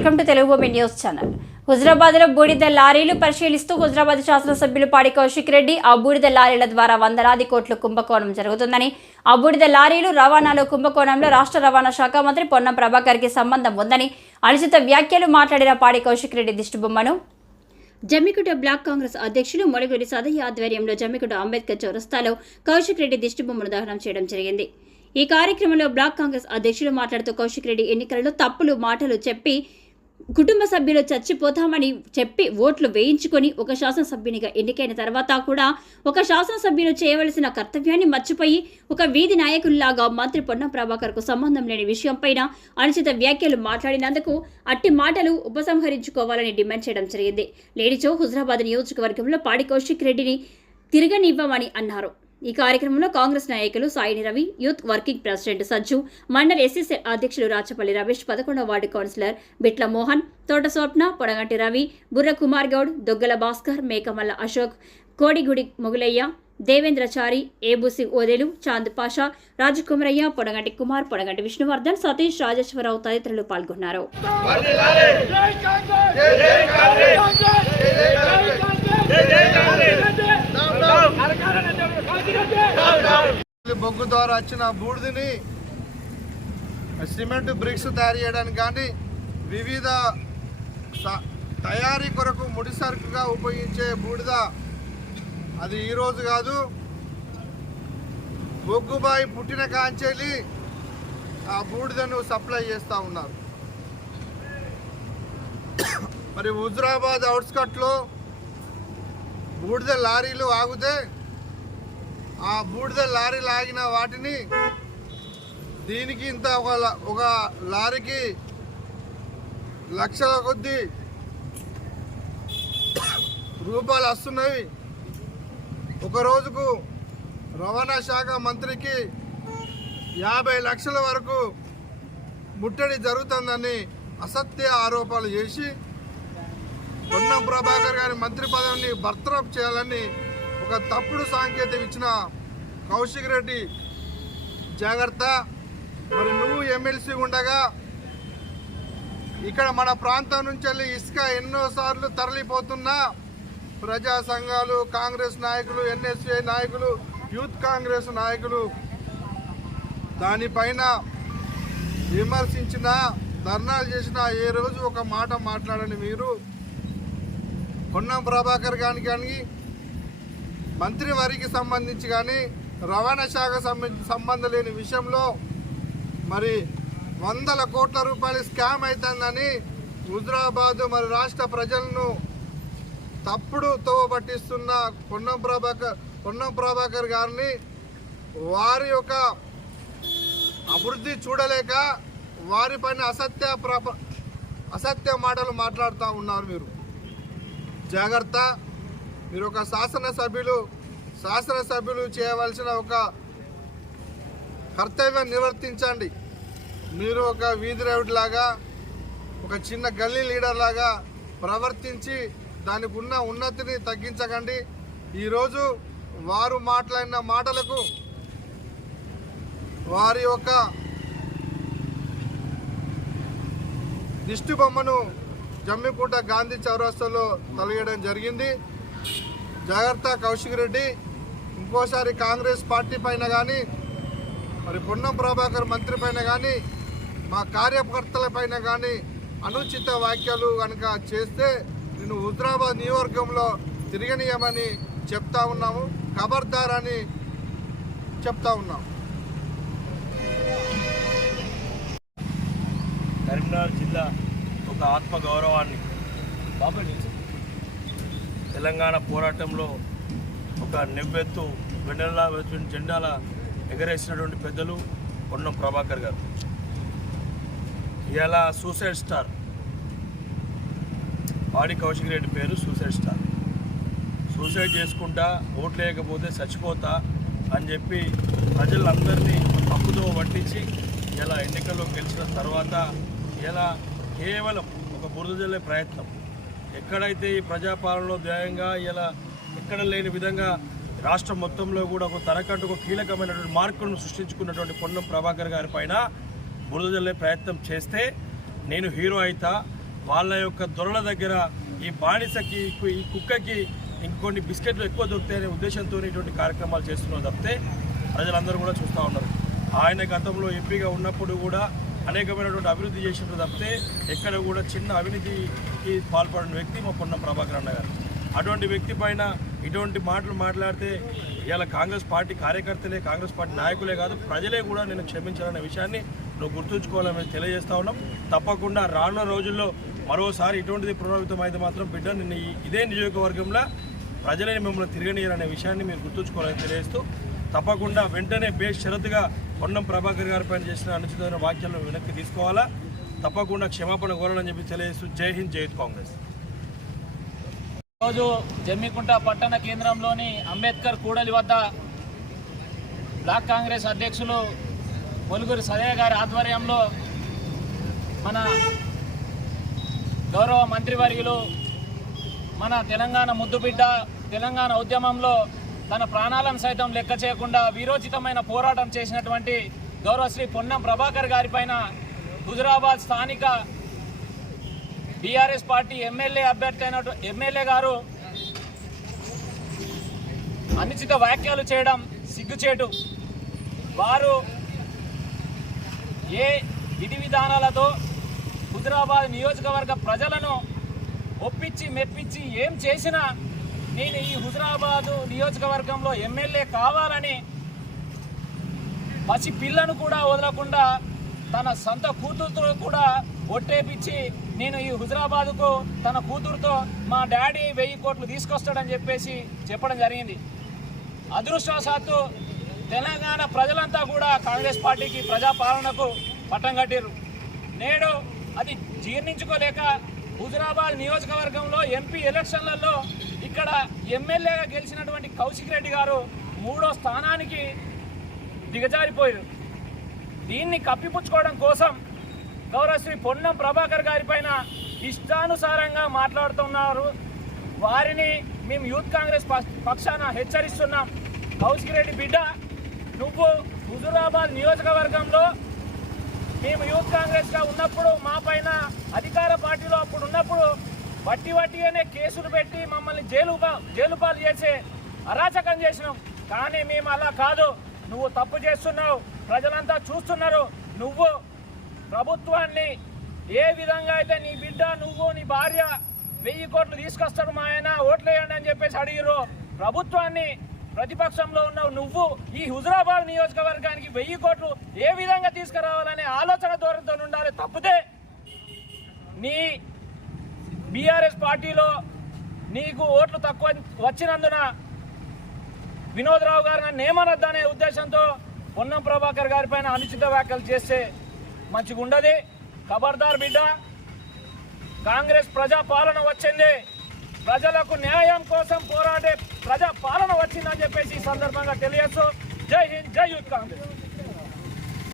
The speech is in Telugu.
వెల్కమ్ టు తెలుగు భూమి న్యూస్ ఛానల్. హుజరాబాద్లో బూడిద లారీలు పరిశీలిస్తూ హుజరాబాద్ శాసనసభ్యులు పాడి కౌశిక్ రెడ్డి ఆ బూడిద లారీల ద్వారా వందలాది కోట్ల కుంభకోణం జరుగుతుందని. ఆ బూడిద లారీలు రవాణాలో కుంభకోణంలో రాష్ట్ర రవాణా శాఖ మంత్రి పొన్నం ప్రభాకర్కి సంబంధం ఉందని అనుచిత వ్యాఖ్యలు మాట్లాడిన పాడి కౌశిక్ రెడ్డి దిష్టిబొమ్మను. జమ్మికుట బ్లాక్ కాంగ్రెస్ అధ్యక్షులు మొలగూరి సదయ్య ఆధ్వర్యంలో జమ్మికుట అంబేద్కర్ చౌరస్తాలో కౌశిక్ రెడ్డి దిష్టిబొమ్మను దహనం చేయడం జరిగింది. ఈ కార్యక్రమంలో బ్లాక్ కాంగ్రెస్ అధ్యక్షులు మాట్లాడుతూ కౌశిక్ రెడ్డి ఎన్నికలలో తప్పులు మాటలు చెప్పి కుటుంబ సభ్యులు చచ్చిపోతామని చెప్పి ఓట్లు వేయించుకొని ఒక శాసనసభ్యునిగా ఎన్నికైన తర్వాత కూడా ఒక శాసనసభ్యులు చేయవలసిన కర్తవ్యాన్ని మర్చిపోయి ఒక వీధి నాయకుల్లాగా మంత్రి పొన్నం ప్రభాకర్కు సంబంధం లేని విషయంపైన అనుచిత వ్యాఖ్యలు మాట్లాడినందుకు అట్టి మాటలు ఉపసంహరించుకోవాలని డిమాండ్ చేయడం జరిగింది. లేడీచో హుజరాబాద్ నియోజకవర్గంలో పాడి కౌశిక్ రెడ్డిని తిరగనివ్వమని అన్నారు. ఈ కార్యక్రమంలో కాంగ్రెస్ నాయకులు Saini Ravi youth working president Sajju mandal SC అధ్యక్షులు రాచపల్లి రమేష్ పదకొండవ వార్డు కౌన్సిలర్ బిట్ల మోహన్ తోట స్వప్న పొడగంటి రవి బుర్ర కుమార్ గౌడ్ దొగ్గల భాస్కర్ మేకమల్ల అశోక్ కోడిగుడి మొగులయ్య దేవేంద్రచారి ఏబుసి ఓదెలు చాంద్ పాషా రాజకుమరయ్య పొడగంటి కుమార్ పొడగంటి విష్ణువర్ధన్ సతీష్ రాజేశ్వరరావు తదితరులు పాల్గొన్నారు. జై కాంగ్రెస్! జై కాంగ్రెస్! జై కాంగ్రెస్! బొగ్గు ద్వారా వచ్చిన బూడిదని సిమెంట్ బ్రిక్స్ తయారు చేయడానికి కానీ వివిధ తయారీ కొరకు ముడి సరుకుగా ఉపయోగించే బూడిద. అది ఈరోజు కాదు. బొగ్గుబాయి పుట్టిన కాంచెలి ఆ బూడిదను సప్లై చేస్తూ ఉన్నారు. మరి హుజరాబాద్ అవుట్స్కట్లో బూడిద లారీలు ఆగితే ఆ బూడిద లారీ లాగిన వాటిని దీనికి ఇంత ఒక ఒక లారీకి లక్షల కొద్ది రూపాయలు వస్తున్నవి ఒక రోజుకు రవాణా శాఖ మంత్రికి యాభై లక్షల వరకు ముట్టడి జరుగుతుందని అసత్య ఆరోపణలు చేసి పొన్నం ప్రభాకర్ గారి మంత్రి పదవిని బర్తరఫ్ చేయాలని ఒక తప్పుడు సాంకేతిక ఇచ్చిన కౌశిక్ రెడ్డి. జాగ్రత్త. మరి నువ్వు ఎమ్మెల్సీ ఉండగా ఇక్కడ మన ప్రాంతం నుంచి వెళ్ళి ఇసుక ఎన్నోసార్లు తరలిపోతున్నా ప్రజా సంఘాలు కాంగ్రెస్ నాయకులు ఎన్ఎస్ఏ నాయకులు యూత్ కాంగ్రెస్ నాయకులు దానిపైన విమర్శించిన ధర్నాలు చేసిన ఏ రోజు ఒక మాట మాట్లాడని మీరు. పొన్నం ప్రభాకర్ గారికి కానీ మంత్రి వారికి సంబంధించి కానీ రవాణా శాఖ సంబంధించి సంబంధం లేని విషయంలో మరి వందల కోట్ల రూపాయలు స్కామ్ అవుతుందని హుజరాబాద్ మరి రాష్ట్ర ప్రజలను తప్పుడు తోవ పట్టిస్తున్న పొన్నం ప్రభాకర్ పొన్నం ప్రభాకర్ గారిని వారి యొక్క అభివృద్ధి చూడలేక వారిపైన అసత్య ప్రప అసత్య మాటలు మాట్లాడుతూ ఉన్నారు మీరు. జాగ్రత్త. మీరు ఒక శాసనసభ్యులు శాసనసభ్యులు చేయవలసిన ఒక కర్తవ్యం నిర్వర్తించండి. మీరు ఒక వీధి రౌడ్ లాగా ఒక చిన్న గల్లీ లీడర్ లాగా ప్రవర్తించి దానికి ఉన్న ఉన్నతిని తగ్గించకండి. ఈరోజు వారు మాట్లాడిన మాటలకు వారి యొక్క దిష్టి బొమ్మను జమ్మికుంట గాంధీ చౌరస్తాలో తొలగడం జరిగింది. జాగ్రత్త కౌశిక్ రెడ్డి. ఇంకోసారి కాంగ్రెస్ పార్టీ పైన కానీ మరి పొన్నం ప్రభాకర్ మంత్రి పైన కానీ మా కార్యకర్తల పైన కానీ అనుచిత వ్యాఖ్యలు కనుక చేస్తే నేను హుద్రాబాద్ నియోజకవర్గంలో తిరగనీయమని చెప్తా ఉన్నాము. ఖబర్దార్ అని చెప్తా ఉన్నాము. కరీంనగర్ జిల్లా ఒక ఆత్మ నిలిచి తెలంగాణ పోరాటంలో ఒక నివ్వెత్తు నెవ్వెత్తు వెండలా జెండాల ఎగరేసినటువంటి పెద్దలు పొన్నం ప్రభాకర్ గారు. ఇలా సూసైడ్ స్టార్. వాడి కౌశిక్ రెడ్డి పేరు సూసైడ్ స్టార్. సూసైడ్ చేసుకుంటా ఓట్లు లేకపోతే చచ్చిపోతా అని చెప్పి ప్రజలందరినీ తప్పుదో పట్టించి ఇలా ఎన్నికల్లో గెలిచిన తర్వాత ఇలా కేవలం ఒక బురద జల్లే ప్రయత్నం. ఎక్కడైతే ఈ ప్రజాపాలనలో ధ్యేయంగా ఇలా ఎక్కడ లేని విధంగా రాష్ట్రం మొత్తంలో కూడా ఒక తనకంటూ ఒక కీలకమైనటువంటి మార్కులను సృష్టించుకున్నటువంటి పొన్నం ప్రభాకర్ గారి పైన బురదజల్లే ప్రయత్నం చేస్తే నేను హీరో అయితా. వాళ్ళ యొక్క దొరల దగ్గర ఈ బానిసకి ఈ కుక్కకి ఇంకొన్ని బిస్కెట్లు ఎక్కువ దొరుకుతాయనే ఉద్దేశంతో ఇటువంటి కార్యక్రమాలు చేస్తున్నారు తప్పితే ప్రజలందరూ కూడా చూస్తూ ఉన్నారు. ఆయన గతంలో ఎంపీగా ఉన్నప్పుడు కూడా అనేకమైనటువంటి అభివృద్ధి చేసినప్పుడు తప్పితే ఎక్కడ కూడా చిన్న అవినీతి అవినీతికి పాల్పడిన వ్యక్తి మా పొన్నం ప్రభాకర్ అన్న గారు. అటువంటి వ్యక్తి పైన ఇటువంటి మాటలు మాట్లాడితే ఇలా కాంగ్రెస్ పార్టీ కార్యకర్తలే కాంగ్రెస్ పార్టీ నాయకులే కాదు ప్రజలే కూడా నేను క్షమించాలనే విషయాన్ని నువ్వు గుర్తుంచుకోవాలని తెలియజేస్తా ఉన్నాం. తప్పకుండా రానున్న రోజుల్లో మరోసారి ఇటువంటిది పునరావితం అయితే మాత్రం బిడ్డ నిన్న ఇదే నియోజకవర్గంలో ప్రజలని మిమ్మల్ని తిరగనీయాలనే విషయాన్ని మీరు గుర్తుంచుకోవాలని తెలియజేస్తూ తప్పకుండా వెంటనే బేస్ షరతుగా పొన్నం ప్రభాకర్ గారి పైన చేసిన అనుచితమైన వ్యాఖ్యలను వెనక్కి తీసుకోవాలా? తప్పకుండా క్షమాపణ కోరాలని చెప్పి తెలియజేస్తూ జై హింద్ జై కాంగ్రెస్. రోజు జమ్మికుంట పట్టణ కేంద్రంలోని అంబేద్కర్ కూడలి వద్ద బ్లాక్ కాంగ్రెస్ అధ్యక్షులు పొలుగురు సదయ్య గారి ఆధ్వర్యంలో మన గౌరవ మంత్రివర్యులు మన తెలంగాణ ముద్దుబిడ్డ తెలంగాణ ఉద్యమంలో తన ప్రాణాలను సైతం లెక్క చేయకుండా వీరోచితమైన పోరాటం చేసినటువంటి గౌరవశ్రీ పొన్నం ప్రభాకర్ గారిపైన హుజురాబాద్ స్థానిక బీఆర్ఎస్ పార్టీ ఎమ్మెల్యే అభ్యర్థి అయిన ఎమ్మెల్యే గారు అనుచిత వ్యాఖ్యలు చేయడం సిగ్గుచేటు. వారు ఏ విధి విధానాలతో హుజరాబాద్ నియోజకవర్గ ప్రజలను ఒప్పించి మెప్పించి ఏం చేసినా నేను ఈ హుజరాబాదు నియోజకవర్గంలో ఎమ్మెల్యే కావాలని పసి పిల్లను కూడా వదలకుండా తన సొంత కూతురుతో కూడా ఒట్టేపించి నేను ఈ హుజరాబాద్కు తన కూతురుతో మా డాడీ వెయ్యి కోట్లు తీసుకొస్తాడని చెప్పేసి చెప్పడం జరిగింది. అదృష్టవశాత్తు తెలంగాణ ప్రజలంతా కూడా కాంగ్రెస్ పార్టీకి ప్రజాపాలనకు పట్టం కట్టారు నేడు అది జీర్ణించుకోలేక హుజరాబాద్ నియోజకవర్గంలో ఎంపీ ఎలక్షన్లలో ఇక్కడ ఎమ్మెల్యేగా గెలిచినటువంటి కౌశిక్ రెడ్డి గారు మూడో స్థానానికి దిగజారిపోయారు. దీన్ని కప్పిపుచ్చుకోవడం కోసం గౌరవశ్రీ పొన్నం ప్రభాకర్ గారి పైన ఇష్టానుసారంగా మాట్లాడుతున్నారు. వారిని మేము యూత్ కాంగ్రెస్ పక్షాన హెచ్చరిస్తున్నాం. కౌశిక్ రెడ్డి బిడ్డ నువ్వు హుజురాబాద్ నియోజకవర్గంలో మేము యూత్ కాంగ్రెస్గా ఉన్నప్పుడు మా పైన అధికార పార్టీలో అప్పుడు ఉన్నప్పుడు వట్టి వట్టిగానే కేసులు పెట్టి మమ్మల్ని జైలు జైలు పాలు చేసే అరాచకం చేసినాం. కానీ మేము అలా కాదు. నువ్వు తప్పు చేస్తున్నావు. ప్రజలంతా చూస్తున్నారు. నువ్వు ప్రభుత్వాన్ని ఏ విధంగా అయితే నీ బిడ్డ నువ్వు నీ భార్య వెయ్యి కోట్లు తీసుకొస్తాడు మా ఆయన ఓట్లు వేయండి అని చెప్పేసి అడిగిరు ప్రభుత్వాన్ని ప్రతిపక్షంలో ఉన్నావు. నువ్వు ఈ హుజరాబాద్ నియోజకవర్గానికి వెయ్యి కోట్లు ఏ విధంగా తీసుకురావాలనే ఆలోచన ధోరణితో ఉండాలి తప్పితే నీ బీఆర్ఎస్ పార్టీలో నీకు ఓట్లు తక్కువ వచ్చినందున వినోదరావు గారిని నన్ను ఉద్దేశంతో పొన్నం ప్రభాకర్ గారి పైన అనుచిత వ్యాఖ్యలు చేస్తే మంచిగా ఉండదు. ఖబర్దార్ బిడ్డ కాంగ్రెస్ ప్రజా పాలన వచ్చింది. ప్రజలకు న్యాయం కోసం పోరాడే ప్రజా పాలన వచ్చిందని చెప్పేసి ఈ సందర్భంగా తెలియచ్చు జై హింద్ జై యూత్ కాంగ్రెస్.